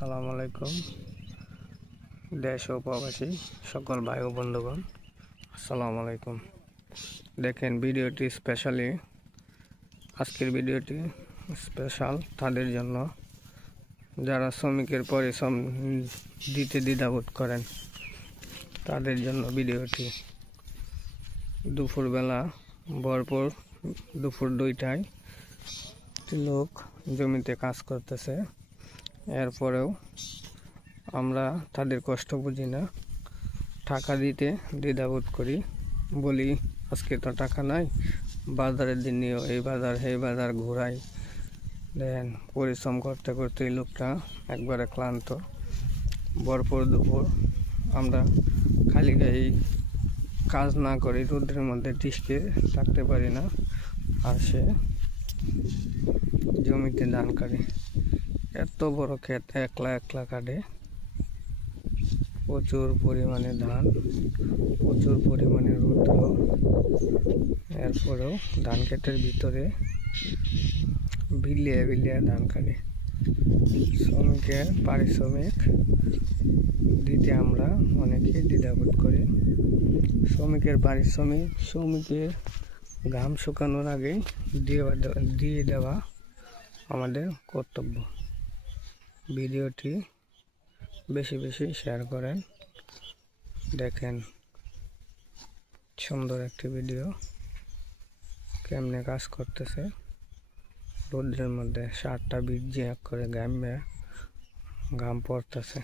আসসালামু আলাইকুম দেশ ও প্রবাসী সকল ভাই ও বন্ধুগণ, আসসালামু আলাইকুম। দেখেন ভিডিওটি স্পেশালি, আজকের ভিডিওটি স্পেশাল তাদের জন্য যারা শ্রমিকের পরিশ্রম দিতে দ্বিধাবোধ করেন, তাদের জন্য ভিডিওটি। দুপুরবেলা ভরপুর দুপুর 2টায় লোক জমিতে কাজ করতেছে, এরপরেও আমরা তাদের কষ্ট বুঝি না, টাকা দিতে দ্বিধাবোধ করি, বলি আজকে তো টাকা নাই, বাজারের দিন নিয়েও এই বাজার সেই বাজার ঘোরাই। দেখেন পরিশ্রম করতে করতে এই লোকটা একবারে ক্লান্ত। ভরপুর দুপুর আমরা খালি গায়ে কাজ না করি, রোদের মধ্যে টিসকে থাকতে পারি না, আর সে জমিতে ধান কাটে। এত বড় ক্ষেত একলা একলা কাটে, প্রচুর পরিমাণে ধান, প্রচুর পরিমাণে রৌদ্র, এরপরেও ধান ক্ষেতের ভিতরে বিলিয়ে বিলিয়ে ধান কাটে। শ্রমিকের পারিশ্রমিক দিতে আমরা অনেকেই দ্বিধাবোধ করি। শ্রমিকের পারিশ্রমিক শ্রমিকের ঘাম শুকানোর আগেই দিয়ে দেওয়া আমাদের কর্তব্য। ভিডিওটি বেশি বেশি শেয়ার করেন। দেখেন সুন্দর একটি ভিডিও, কেমনে কাজ করতেছে রোদ্রের মধ্যে, শার্টটা ভিজে এক করে ঘাম পড়তেছে।